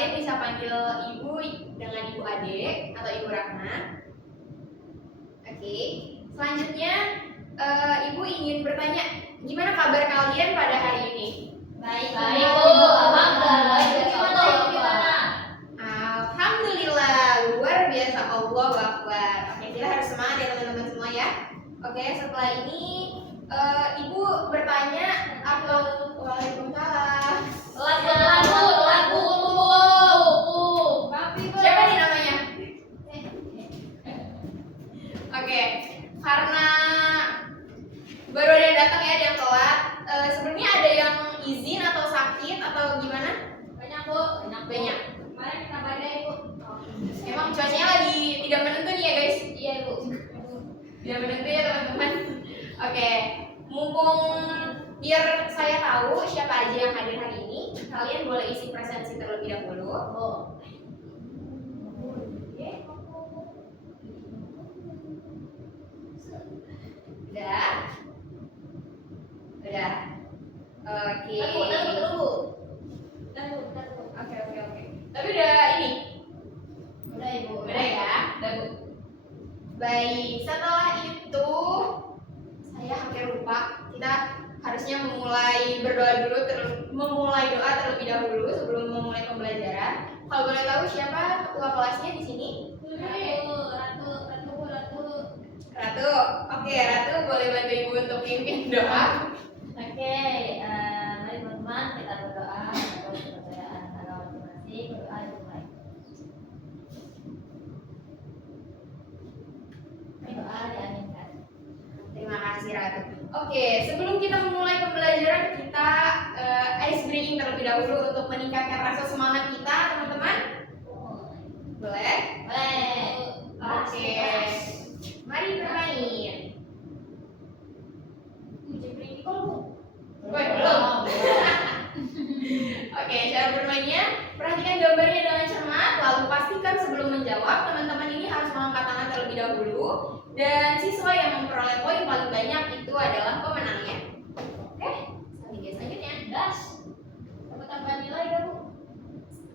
kalian bisa panggil ibu dengan ibu Ade atau ibu Rahma. Oke. Selanjutnya ibu ingin bertanya, gimana kabar kalian pada hari ini? Baik, Bu. Alhamdulillah. Gimana? Alhamdulillah, luar biasa. Allahu Akbar. Oke, kita harus semangat ya teman-teman semua ya. Oke, setelah ini ibu bertanya atau waalaikumsalam. Lagu. Siapa nih namanya? Oke, karena baru ada yang datang ya, ada yang telat. Sebelumnya ada yang izin atau sakit atau gimana? Banyak, Bu. Banyak. Kemarin kita badai, Bu. Emang cuacanya lagi tidak menentu nih ya guys. Iya, Bu. Tidak menentu ya teman-teman. Oke, mumpung biar saya tahu siapa aja yang hadir hari ini, kalian boleh isi presensi terlebih dahulu. Oh. Udah. Oke. Tunggu. Oke. Tapi udah ini. Udah, Ibu. Udah ya. Udah, Bu. Baik, setelah itu saya hampir lupa. Kita harusnya memulai berdoa dulu, memulai doa terlebih dahulu sebelum memulai pembelajaran. Kalau boleh tahu siapa ketua kelasnya di sini? Ratu. Oke, Ratu boleh bantu Ibu untuk pimpin doa. Oke, mari teman-teman kita berdoa untuk kepercayaan agama masing-masing. Berdoa dimulai. Doa diaminkan. Terima kasih Ratu. Oke, sebelum kita memulai pembelajaran, kita ice breaking terlebih dahulu untuk meningkatkan rasa semangat kita, teman-teman. Boleh? Boleh. Oke. Mari bermain. Belum. Oke, cara bermainnya, perhatikan gambarnya dengan cermat, lalu pastikan sebelum menjawab, teman-teman ini harus mengangkat tangan terlebih dahulu, dan siswa yang memperoleh poin paling banyak itu adalah pemenangnya. Oke, selanjutnya. Das. Dapat tambah nilai ya, Bu?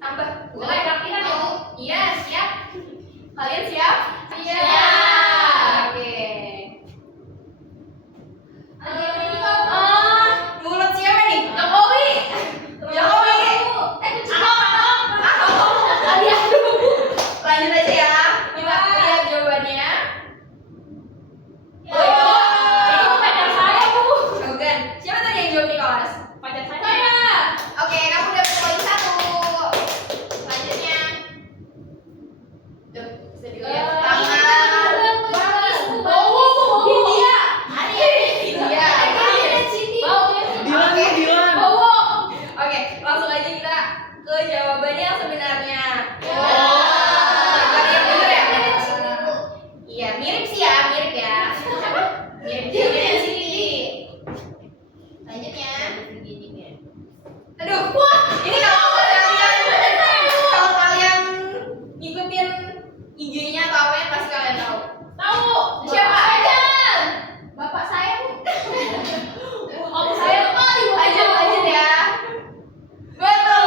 Tambah. Boleh, praktikan ya, Bu? Iya, siap. Kalian siap? Siap. Oke. Ah, Mulut siapa nih? Jokowi. Jokowi. Lanjut aja ya. Kita lihat jawabannya. Itu pacar saya, Bu. Bukan. Siapa tadi yang jawab di kelas? Pacar saya. Oke, kamu dapat poin 1. Selanjutnya. Tuh, bisa dilihat tangan. Oke, langsung aja kita ke jawabannya yang sebenarnya. Jawaban yang benar ya? Iya, mirip sih ya, mirip ya. Mirip sih. Selanjutnya. Aduh, wah, ini kalau kalian ngikutin IG-nya atau apa ya pasti kalian tahu. Tahu. Siapa? Bapak saya, Bu. Om saya lanjut ya. Betul.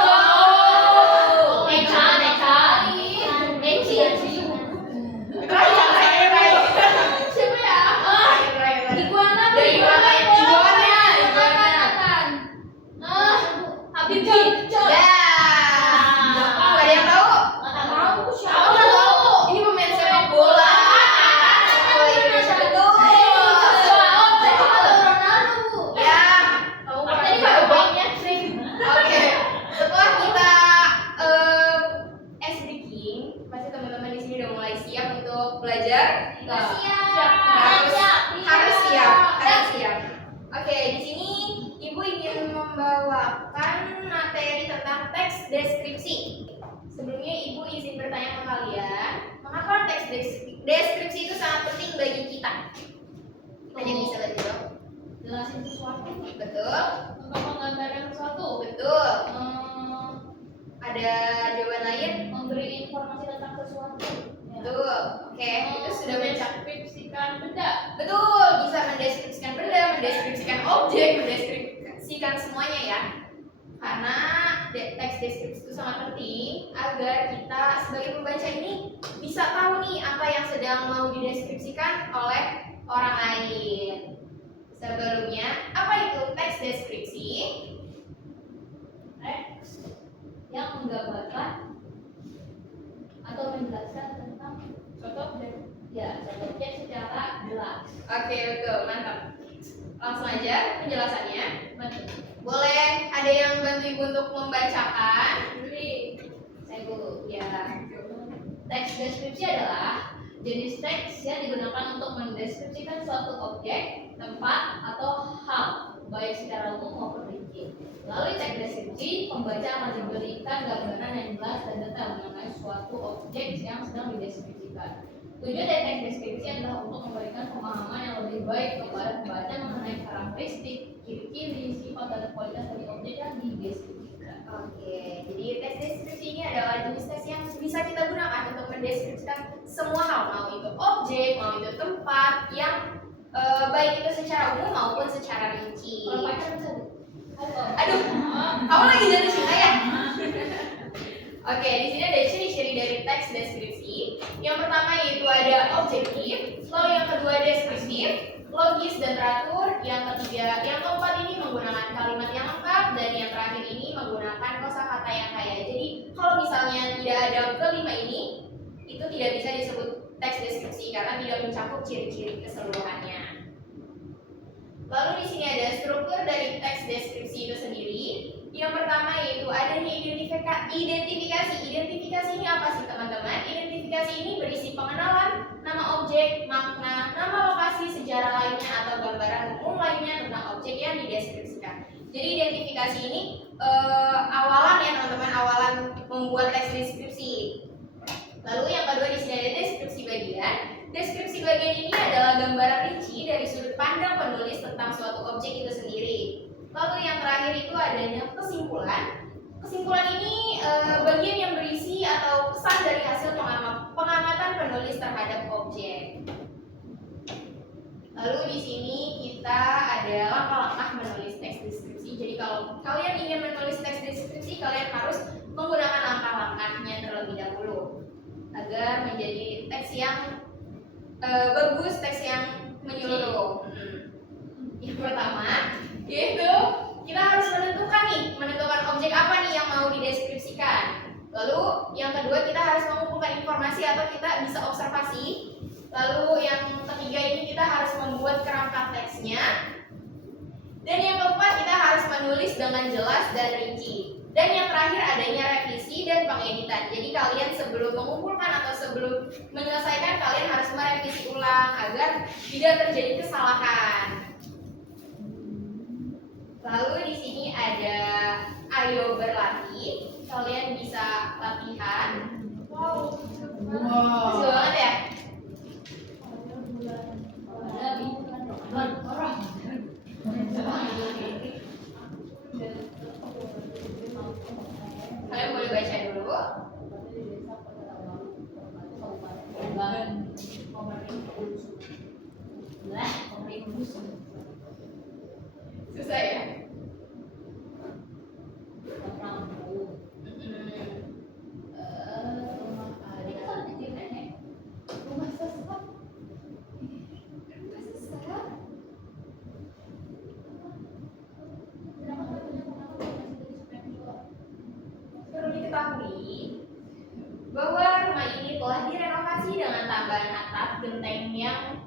Neca. Terakhir saya baik. Siapa ya? Terakhir. Iguana. Iguana. Habib. Ya. Ada yang tahu? Nggak tahu siapa. Aku nggak tahu. Ini pemain sepak bola. Bola Indonesia betul. Ya. Kamu pernah Oke. Setelah kita breaking, pasti teman-teman di sini udah mulai siap untuk belajar. Harus siap. Oke, di sini Ibu ingin membawakan materi tentang teks deskripsi. Sebelumnya Ibu izin bertanya ke kalian, mengapa teks deskripsi itu sangat penting bagi kita? Hanya bisa bantu dong. Jelasin sesuatu. Betul. Untuk menggambarkan sesuatu. Betul. Ada jawaban lain? Memberi informasi tentang sesuatu. Betul. Oke, itu sudah mencapai. Mendeskripsikan benda. Betul, bisa mendeskripsikan benda, mendeskripsikan objek, mendeskripsikan semuanya ya. Karena teks deskripsi itu sangat penting agar kita sebagai pembaca ini bisa tahu nih apa yang sedang mau dideskripsikan oleh orang lain. Sebelumnya, apa itu teks deskripsi? Teks yang menggambarkan atau menjelaskan tentang suatu objek. Ya, suatu objek secara jelas. Oke, betul, mantap. Langsung aja penjelasannya. Betul. Boleh ada yang bantu ibu untuk membacakan? Saya dulu. Ya. Teks deskripsi adalah jenis teks yang digunakan untuk mendeskripsikan suatu objek, tempat, atau hal, baik secara umum maupun rinci. Melalui teks deskripsi, pembaca akan diberikan gambaran yang jelas dan detail mengenai suatu objek yang sedang dideskripsikan. Tujuan dari teks deskripsi adalah untuk memberikan pemahaman yang lebih baik kepada pembaca mengenai karakteristik, ciri-ciri, sifat, dan kualitas dari objek yang dideskripsikan. Oke, jadi teks deskripsi ini adalah jenis teks yang bisa kita gunakan untuk mendeskripsikan semua hal, mau itu objek, mau itu tempat, yang baik itu secara umum maupun secara rinci. Kalau pacar bisa Bu? Aduh, kamu lagi jatuh cinta ya? Oke, di sini ada ciri-ciri dari teks deskripsi. Yang pertama yaitu ada objektif, lalu yang kedua deskriptif, logis dan teratur, yang ketiga, yang keempat ini menggunakan kalimat yang lengkap, dan yang terakhir ini menggunakan kosakata yang kaya. Jadi kalau misalnya tidak ada kelima ini, itu tidak bisa disebut teks deskripsi karena tidak mencakup ciri-ciri keseluruhannya. Lalu di sini ada struktur dari teks deskripsi itu sendiri. Yang pertama yaitu adanya identifikasi. Identifikasi ini apa sih teman-teman? Identifikasi ini berisi pengenalan, nama objek, makna, nama lokasi, sejarah lainnya atau gambaran umum lainnya tentang objek yang dideskripsikan. Jadi identifikasi ini awalan ya teman-teman, awalan membuat teks deskripsi. Lalu yang kedua di sini ada deskripsi bagian. Deskripsi bagian ini adalah gambaran rinci dari sudut pandang penulis tentang suatu objek itu sendiri. Lalu yang terakhir itu adanya kesimpulan. Kesimpulan ini bagian yang berisi atau pesan dari hasil pengamatan penulis terhadap objek. Lalu di sini kita ada langkah-langkah menulis teks deskripsi. Jadi kalau kalian ingin menulis teks deskripsi, kalian harus menggunakan langkah-langkahnya terlebih dahulu agar menjadi teks yang bagus, teks yang menyeluruh. Yang pertama yaitu kita harus menentukan objek apa nih yang mau dideskripsikan. Lalu yang kedua kita harus mengumpulkan informasi atau kita bisa observasi. Lalu yang ketiga ini kita harus membuat kerangka teksnya. Dan yang keempat kita harus menulis dengan jelas dan rinci. Dan yang terakhir adanya revisi dan pengeditan. Jadi kalian sebelum mengumpulkan atau sebelum menyelesaikan kalian harus merevisi ulang agar tidak terjadi kesalahan. Lalu di sini ada ayo berlatih. Kalian bisa latihan. Wow. Seru banget ya. Kalian boleh baca dulu. Susah ya? Perlu diketahui bahwa rumah ini telah direnovasi dengan tambahan atap genteng yang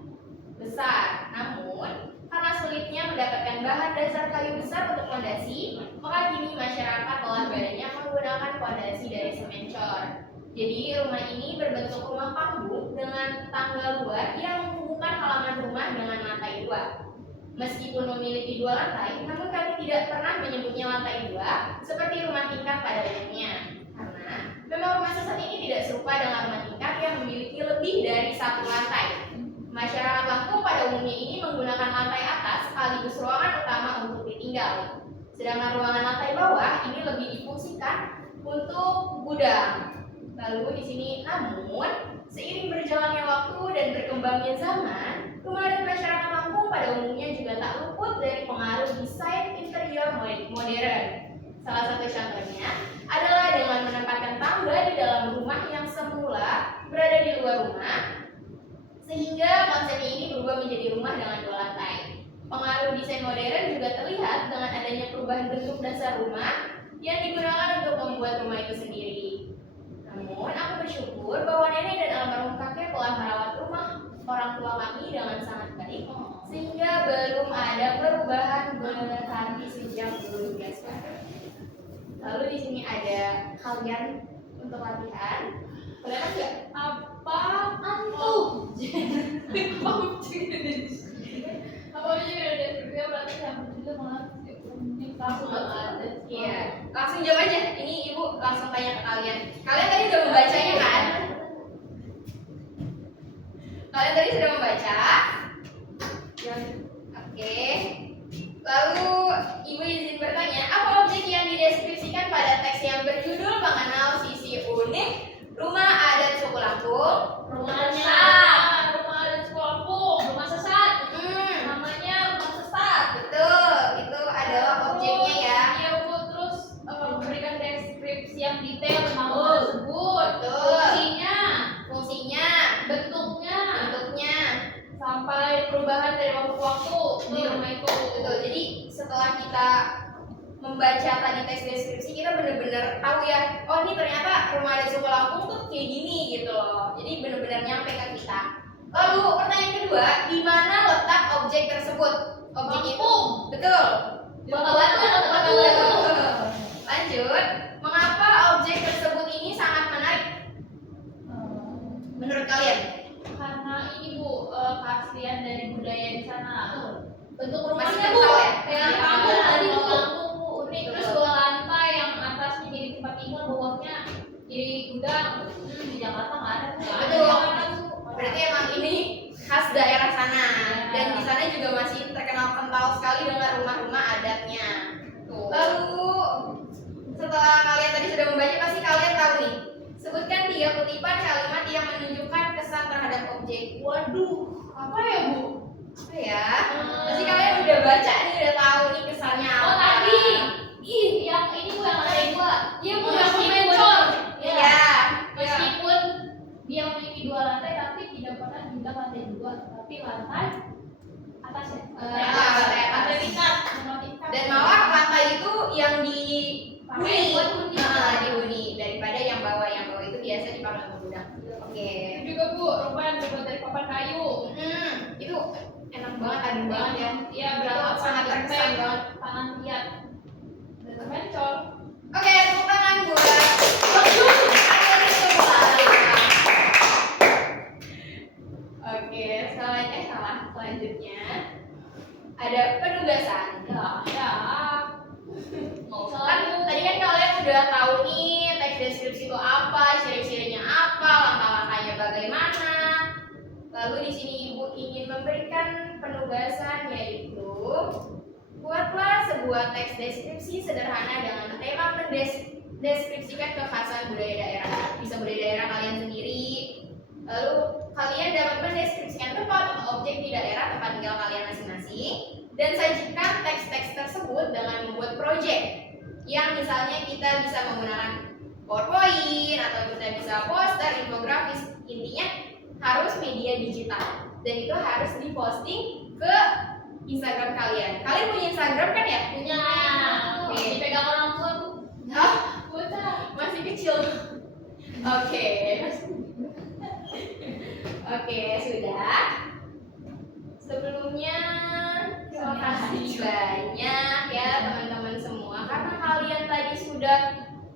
besar. Namun, karena sulitnya mendapatkan bahan dasar kayu besar untuk fondasi, maka kini masyarakat telah banyak menggunakan fondasi dari semen cor. Jadi, rumah ini berbentuk rumah panggung dengan tangga luar yang menghubungkan halaman rumah dengan lantai 2. Meskipun memiliki 2 lantai, namun kami tidak pernah menyebutnya lantai 2 seperti rumah tingkat pada umumnya. Karena memang rumah sesat ini tidak serupa dengan rumah tingkat yang memiliki lebih dari 1 lantai. Masyarakat Lampung pada umumnya ini menggunakan lantai atas sekaligus ruangan utama untuk ditinggal. Sedangkan ruangan lantai bawah ini lebih difungsikan untuk gudang. Lalu di sini namun seiring berjalannya waktu dan berkembangnya zaman, rumah dan masyarakat Lampung pada umumnya juga tak luput dari pengaruh desain interior modern. Salah satu contohnya adalah dengan menempatkan tangga di dalam rumah yang semula berada di luar rumah, sehingga konsepnya ini berubah menjadi rumah dengan 2 lantai. Pengaruh desain modern juga terlihat dengan adanya perubahan bentuk dasar rumah yang digunakan untuk membuat rumah itu sendiri. Namun, aku bersyukur bahwa nenek dan almarhum kakek telah merawat rumah orang tua kami dengan sangat baik, sehingga belum ada perubahan berarti sejak dulu, guys. Lalu di sini ada kalian untuk latihan. Boleh nggak? Apaan tuh? Apa aja udah deskripsinya berarti yang juga malah langsung ada. Iya, langsung jawab aja. Ini ibu langsung tanya ke kalian. Kalian tadi udah membacanya kan? Kalian tadi sudah membaca? Oke. Lalu ibu izin bertanya, apa objek yang dideskripsikan pada teks yang berjudul mengenal sisi unik rumah adat suku Lampung? Rumahnya, rumah adat suku Lampung, rumah sesat. Namanya rumah sesat. Betul, itu adalah objeknya ya. Iya Bu, terus memberikan deskripsi yang detail tentang rumah tersebut. Betul. Fungsinya, bentuknya, sampai perubahan dari waktu ke waktu di rumah itu. betul. Jadi setelah kita membaca tadi teks deskripsi, kita benar-benar tahu ya, oh ini ternyata rumah adat suku Lampung tuh kayak gini gitu loh. Jadi benar-benar nyampe ke kita. Lalu pertanyaan kedua, di mana letak objek tersebut? Objek itu betul. Batu. Lanjut, mengapa objek tersebut ini sangat menarik menurut kalian? Karena ini Bu, keaslian dari budaya di sana. Bentuk Masih rumahnya kental Bu, ya? kayak kampung tadi Bu, kampung Bu, unik. Terus 2 lantai yang atasnya jadi tempat tinggal, bawahnya jadi gudang. Di Jakarta nggak ada. Betul. Berarti emang ini khas daerah sana. Dan di sana juga masih terkenal kental sekali dengan rumah-rumah adatnya. Lalu setelah kalian tadi sudah membaca, pasti kalian tahu nih. Sebutkan 3 kutipan kalimat yang menunjukkan kesan terhadap objek. Waduh, apa ya Bu? Apa ya? Pasti kalian udah baca nih, udah tahu nih kesannya apa. Oh tadi, yang ini Bu yang ada 2. Iya Bu, yang mencol. Iya. Meskipun dia memiliki 2 lantai, tapi tidak pernah dibilang lantai 2, tapi lantai atas ya. Lantai tingkat. Dan malah lantai itu yang dihuni, dihuni daripada yang bawah itu biasa dipakai untuk gudang. Oke. Itu juga Bu, rumah yang terbuat dari papan kayu. Itu enak banget, adem banget ya. Iya, Itu sangat terkesan banget. Tangan liat. Dan mencol. Oke, tepuk tangan buat Oke, selanjutnya ada penugasan. Ya. Mau Kan tadi kan kalian udah tahu nih teks deskripsi itu apa, ciri-cirinya apa, langkah-langkahnya bagaimana. Lalu di sini ibu ingin memberikan penugasan, yaitu buatlah sebuah teks deskripsi sederhana dengan tema mendeskripsikan kekhasan budaya daerah. Bisa budaya daerah kalian sendiri. Lalu kalian dapat mendeskripsikan tempat atau objek di daerah tempat tinggal kalian masing-masing, dan sajikan teks-teks tersebut dengan membuat proyek yang misalnya kita bisa menggunakan PowerPoint atau kita bisa poster, infografis. Intinya harus media digital dan itu harus diposting ke Instagram kalian. Kalian punya Instagram kan ya? Punya. Oke. Dipegang orang tua Bu. Hah? Bocah. Masih kecil. Oke. Oke, sudah. Sebelumnya terima kasih banyak ya teman-teman semua karena kalian tadi sudah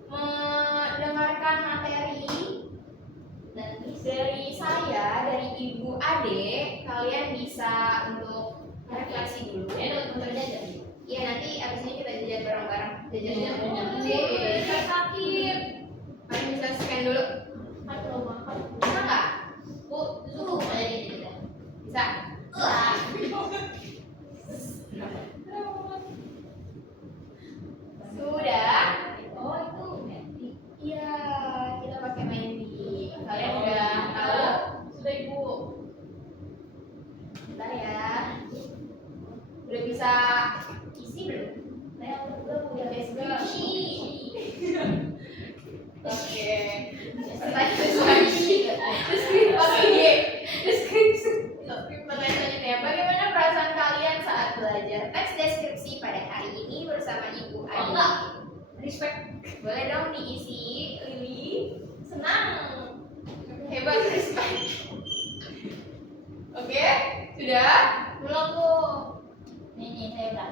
mendengarkan materi dan dari saya, dari Ibu Ade, kalian bisa untuk refleksi dulu. Untuk jajan. Iya, nanti abis ini kita jajan bareng-bareng. Jajan Sakit. Kalian bisa scan dulu. Aduh, makan. Bisa nggak? Bu, suruh aja di jajan. Bisa. Sudah. Oh, itu Menti. Iya, kita pakai Menti. Kalian udah tahu? Sudah Ibu. Bentar ya. Udah bisa isi belum? Saya udah Deskripsi. Oke. Deskripsi. Pertanyaan selanjutnya, bagaimana perasaan kalian saat belajar teks deskripsi pada hari ini bersama Ibu Adi? Bangga. Respect. Boleh dong diisi, Lili. Senang. Hebat, respect. Oke, sudah? Belum Bu. Nih saya udah.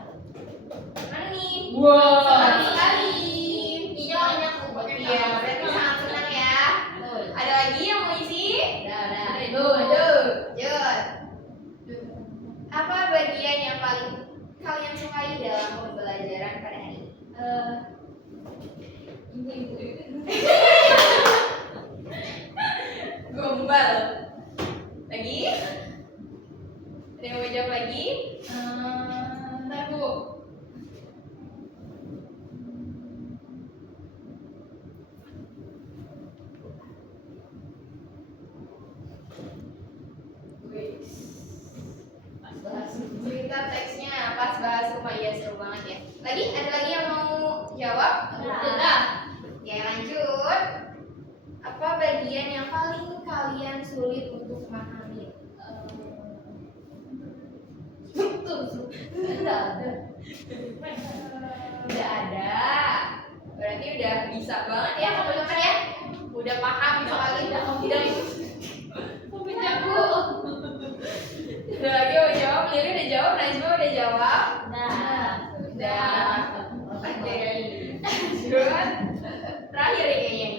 Mana nih? Wow. Senang sekali. Hijaunya aku buat Iya, berarti sangat senang ya. Betul. Ada lagi yang mau isi? Udah. Lanjut. Apa bagian yang paling kalian sukai dalam pembelajaran pada hari ini? Gombal. Lagi? Ada yang mau jawab lagi? Ntar Bu. Cerita teksnya pas bahas rumah, ya seru banget ya. Lagi? Ada lagi yang mau jawab? Udah. Ya lanjut. Apa bagian yang paling kalian sulit untuk memahami? Udah ada. Berarti udah bisa banget ya teman-teman ya. Udah paham sekali. Udah lagi mau jawab, Liri udah jawab, Najma udah jawab. Udah. Oke. Lanjut. Terakhir nih kayaknya.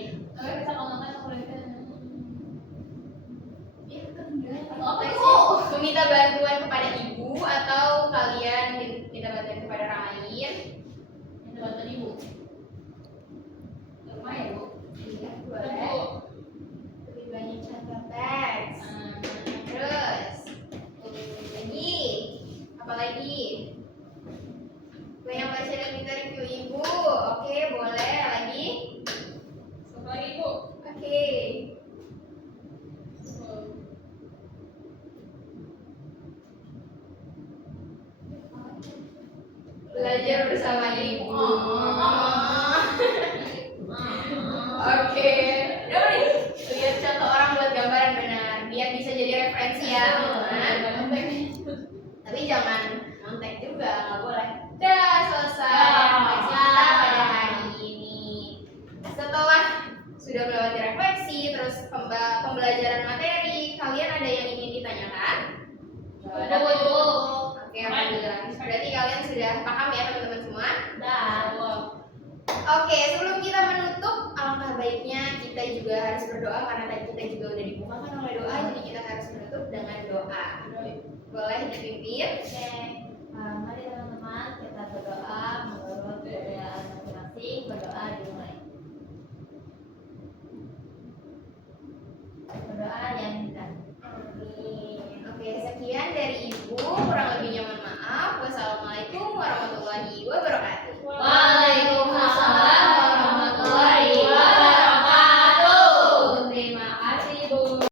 Meminta bantuan kepada ibu atau kalian minta bantuan kepada orang lain? Iya, boleh. Lebih banyak contoh teks. Terus lagi apa lagi? Banyak baca dan minta review ibu. Oke, boleh. Lagi? Oke. Belajar bersama ibu. Oke. Udah nih. Lihat contoh orang buat gambaran benar. Biar bisa jadi referensi ya, teman-teman. Tapi jangan nyontek juga, nggak boleh. Udah selesai refleksi kita pada hari ini. Setelah sudah melewati refleksi, terus pembelajaran materi, kalian ada yang ingin ditanyakan? Oke, alhamdulillah. Berarti kalian sudah paham ya teman-teman semua? Oke, sebelum kita menutup, alangkah baiknya kita juga harus berdoa karena tadi kita juga udah dibukakan oleh doa, jadi kita harus menutup dengan doa. Boleh dipimpin? Mari teman-teman kita berdoa menurut kepercayaan masing-masing. Berdoa dimulai. Berdoa yang kita. Amin. Oke, sekian dari Ibu, kurang lebihnya mohon